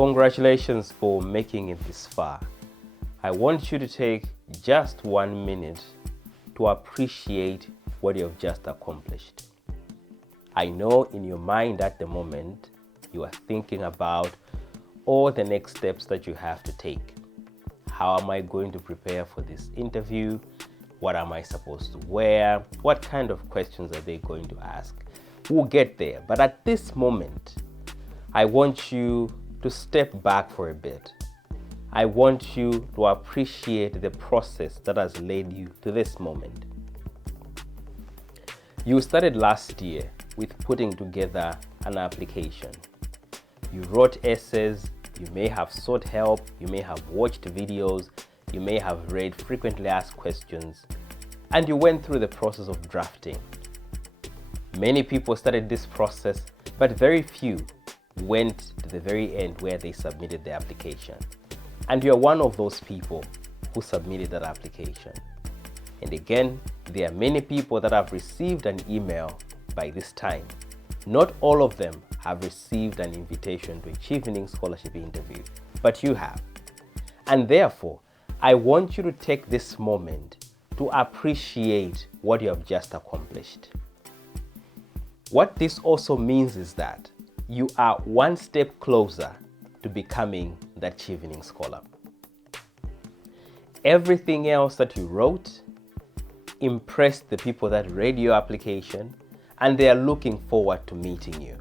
Congratulations for making it this far. I want you to take just 1 minute to appreciate what you have just accomplished. I know in your mind at the moment, you are thinking about all the next steps that you have to take. How am I going to prepare for this interview? What am I supposed to wear? What kind of questions are they going to ask? We'll get there. But at this moment, I want you to step back for a bit. I want you to appreciate the process that has led you to this moment. You started last year with putting together an application. You wrote essays, you may have sought help, you may have watched videos, you may have read frequently asked questions, and you went through the process of drafting. Many people started this process, but very few went to the very end where they submitted their application. And you're one of those people who submitted that application. And again, there are many people that have received an email by this time. Not all of them have received an invitation to a Chevening Scholarship interview, but you have. And therefore, I want you to take this moment to appreciate what you have just accomplished. What this also means is that you are one step closer to becoming that Chevening Scholar. Everything else that you wrote impressed the people that read your application, and they are looking forward to meeting you.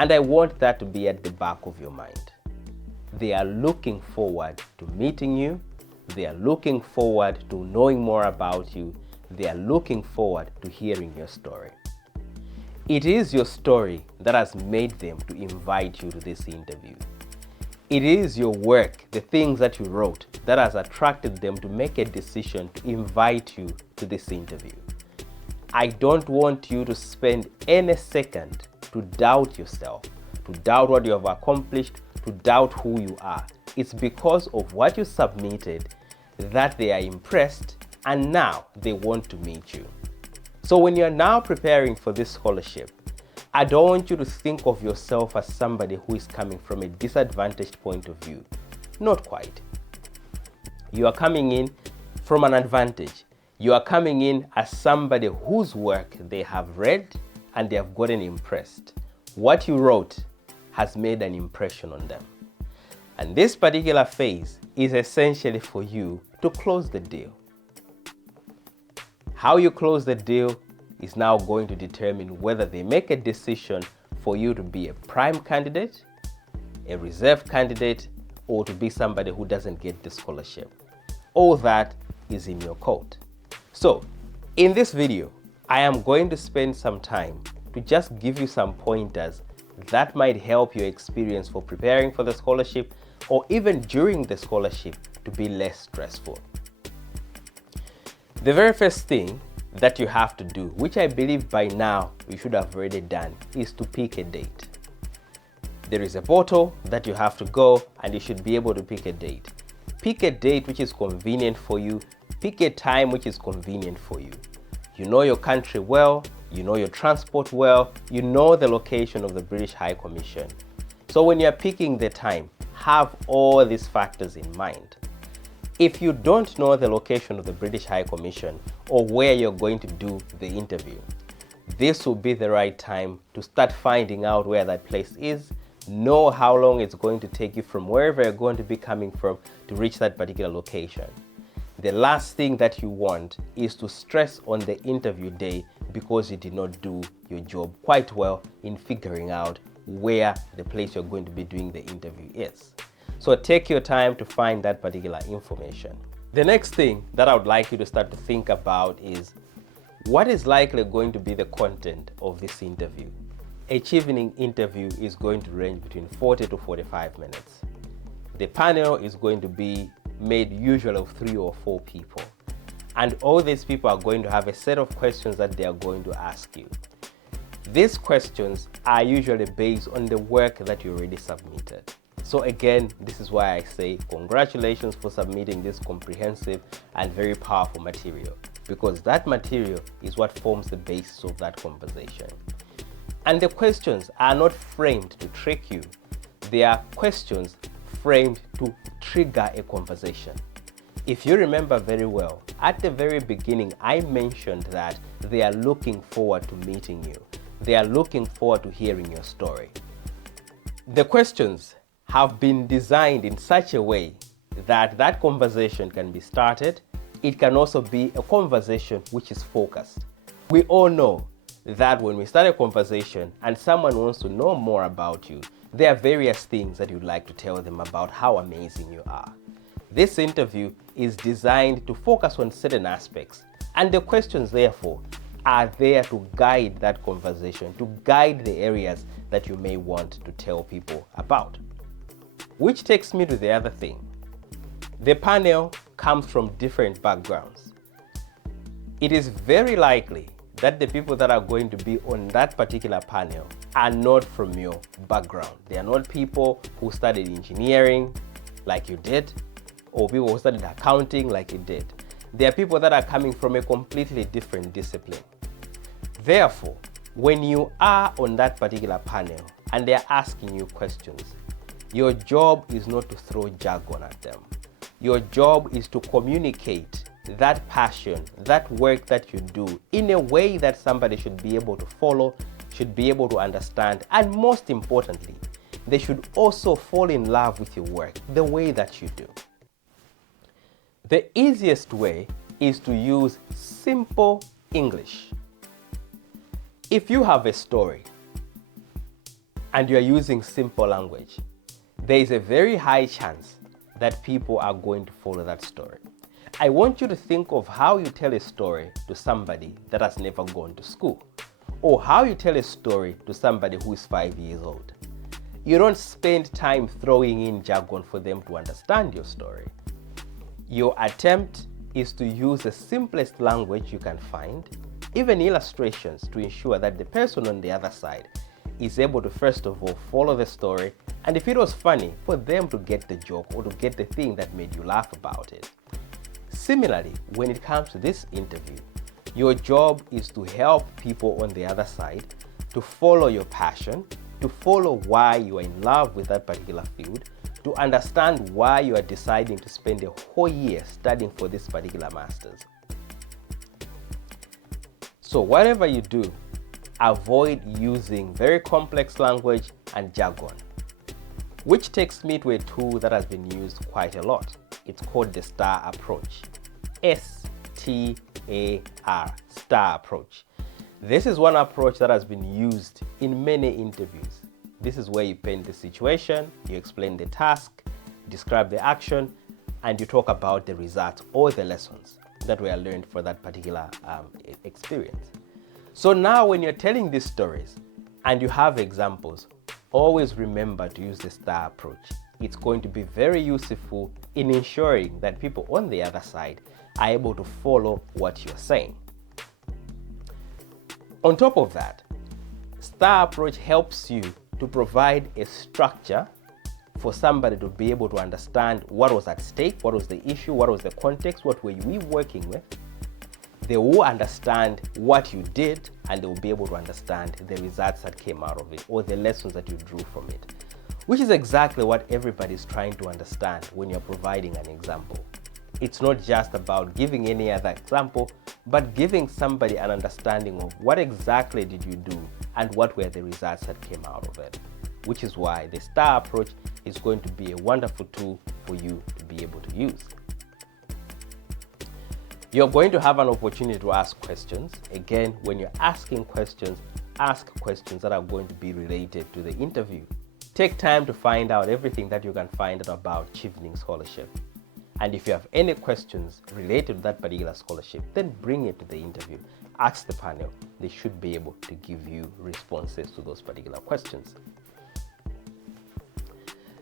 And I want that to be at the back of your mind. They are looking forward to meeting you. They are looking forward to knowing more about you. They are looking forward to hearing your story. It is your story that has made them to invite you to this interview. It is your work, the things that you wrote, that has attracted them to make a decision to invite you to this interview. I don't want you to spend any second to doubt yourself, to doubt what you have accomplished, to doubt who you are. It's because of what you submitted that they are impressed, and now they want to meet you. So when you're now preparing for this scholarship, I don't want you to think of yourself as somebody who is coming from a disadvantaged point of view. Not quite. You are coming in from an advantage. You are coming in as somebody whose work they have read and they have gotten impressed. What you wrote has made an impression on them. And this particular phase is essentially for you to close the deal. How you close the deal is now going to determine whether they make a decision for you to be a prime candidate, a reserve candidate, or to be somebody who doesn't get the scholarship. All that is in your court. So, in this video, I am going to spend some time to just give you some pointers that might help your experience for preparing for the scholarship, or even during the scholarship, to be less stressful. The very first thing that you have to do, which I believe by now you should have already done, is to pick a date. There is a portal that you have to go, and you should be able to pick a date. Pick a date which is convenient for you. Pick a time which is convenient for you. You know your country well, you know your transport well, you know the location of the British High Commission. So when you're picking the time, have all these factors in mind. If you don't know the location of the British High Commission or where you're going to do the interview, this will be the right time to start finding out where that place is, know how long it's going to take you from wherever you're going to be coming from to reach that particular location. The last thing that you want is to stress on the interview day because you did not do your job quite well in figuring out where the place you're going to be doing the interview is. So take your time to find that particular information. The next thing that I would like you to start to think about is what is likely going to be the content of this interview. A Chevening interview is going to range between 40 to 45 minutes. The panel is going to be made usually of 3 or 4 people. And all these people are going to have a set of questions that they are going to ask you. These questions are usually based on the work that you already submitted. So again, this is why I say congratulations for submitting this comprehensive and very powerful material, because that material is what forms the basis of that conversation. And the questions are not framed to trick you. they are questions framed to trigger a conversation. If you remember very well, at the very beginning, I mentioned that they are looking forward to meeting you. They are looking forward to hearing your story. The questions have been designed in such a way that that conversation can be started. It can also be a conversation which is focused. We all know that when we start a conversation and someone wants to know more about you, there are various things that you'd like to tell them about how amazing you are. This interview is designed to focus on certain aspects, and the questions, therefore, are there to guide that conversation, to guide the areas that you may want to tell people about. Which takes me to the other thing. The panel comes from different backgrounds. It is very likely that the people that are going to be on that particular panel are not from your background. They are not people who studied engineering like you did, or people who studied accounting like you did. They are people that are coming from a completely different discipline. Therefore, when you are on that particular panel and they are asking you questions, your job is not to throw jargon at them. Your job is to communicate that passion, that work that you do in a way that somebody should be able to follow, should be able to understand, and most importantly, they should also fall in love with your work the way that you do. The easiest way is to use simple English. If you have a story and you're using simple language, there is a very high chance that people are going to follow that story. I want you to think of how you tell a story to somebody that has never gone to school, or how you tell a story to somebody who is 5 years old. You don't spend time throwing in jargon for them to understand your story. Your attempt is to use the simplest language you can find, even illustrations, to ensure that the person on the other side is able to first of all follow the story, and if it was funny, for them to get the joke or to get the thing that made you laugh about it. Similarly, when it comes to this interview, your job is to help people on the other side to follow your passion, to follow why you are in love with that particular field, to understand why you are deciding to spend a whole year studying for this particular master's. So whatever you do, avoid using very complex language and jargon. Which takes me to a tool that has been used quite a lot. It's called the STAR approach. S-T-A-R, STAR approach. This is one approach that has been used in many interviews. This is where you paint the situation, you explain the task, describe the action, and you talk about the results or the lessons that were learned for that particular experience. So now when you're telling these stories and you have examples, always remember to use the STAR approach. It's going to be very useful in ensuring that people on the other side are able to follow what you're saying. On top of that, STAR approach helps you to provide a structure for somebody to be able to understand what was at stake, what was the issue, what was the context, what were we working with. They will understand what you did, and they will be able to understand the results that came out of it or the lessons that you drew from it, which is exactly what everybody is trying to understand when you're providing an example. It's not just about giving any other example, but giving somebody an understanding of what exactly did you do and what were the results that came out of it, which is why the STAR approach is going to be a wonderful tool for you to be able to use. You're going to have an opportunity to ask questions. Again, when you're asking questions, ask questions that are going to be related to the interview. Take time to find out everything that you can find out about Chevening Scholarship. And if you have any questions related to that particular scholarship, then bring it to the interview. Ask the panel. They should be able to give you responses to those particular questions.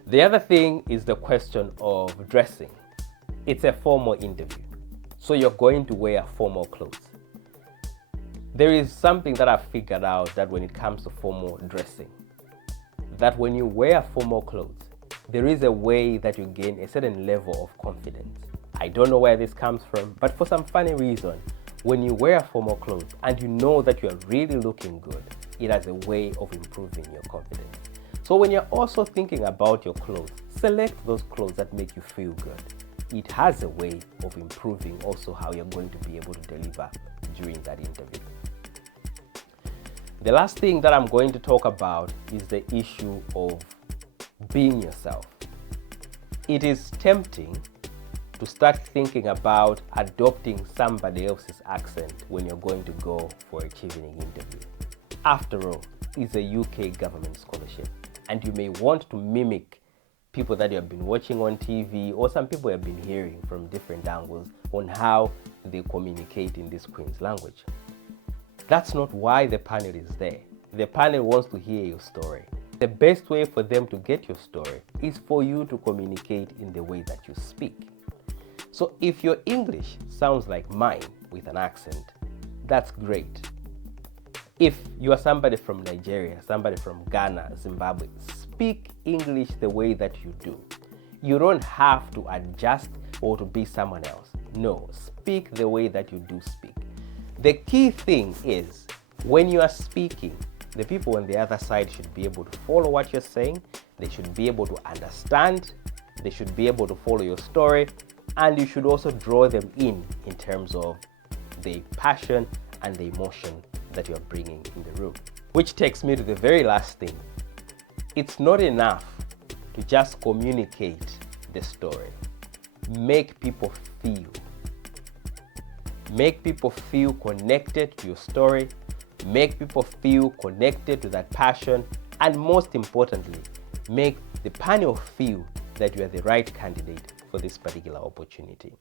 The other thing is the question of dressing. It's a formal interview, so you're going to wear formal clothes. There is something that I've figured out that when it comes to formal dressing, that when you wear formal clothes, there is a way that you gain a certain level of confidence. I don't know where this comes from, but for some funny reason, when you wear formal clothes and you know that you are really looking good, it has a way of improving your confidence. So when you're also thinking about your clothes, select those clothes that make you feel good. It has a way of improving also how you're going to be able to deliver during that interview. The last thing that I'm going to talk about is the issue of being yourself. It is tempting to start thinking about adopting somebody else's accent when you're going to go for a Chevening interview. After all, it's a UK government scholarship, and you may want to mimic people that you have been watching on TV or some people you have been hearing from different angles on how they communicate in this Queen's language. That's not why the panel is there. The panel wants to hear your story. The best way for them to get your story is for you to communicate in the way that you speak. So if your English sounds like mine with an accent, that's great. If you are somebody from Nigeria, somebody from Ghana, Zimbabwe, speak English the way that you do. You don't have to adjust or to be someone else. No, speak the way that you do speak. The key thing is when you are speaking, the people on the other side should be able to follow what you're saying. They should be able to understand. They should be able to follow your story. And you should also draw them in terms of the passion and the emotion that you're bringing in the room. Which takes me to the very last thing. It's not enough to just communicate the story. Make people feel. Make people feel connected to your story. Make people feel connected to that passion. And most importantly, make the panel feel that you are the right candidate for this particular opportunity.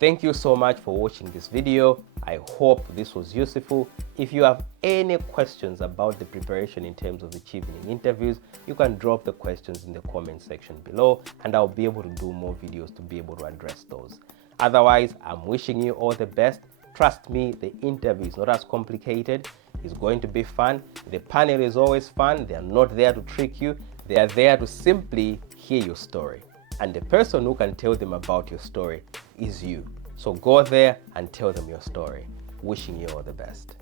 Thank you so much for watching this video. I hope this was useful. If you have any questions about the preparation in terms of the Chevening interviews, you can drop the questions in the comment section below and I'll be able to do more videos to be able to address those. Otherwise, I'm wishing you all the best. Trust me, the interview is not as complicated. It's going to be fun. The panel is always fun. They are not there to trick you. They are there to simply hear your story. And the person who can tell them about your story is you. So go there and tell them your story. Wishing you all the best.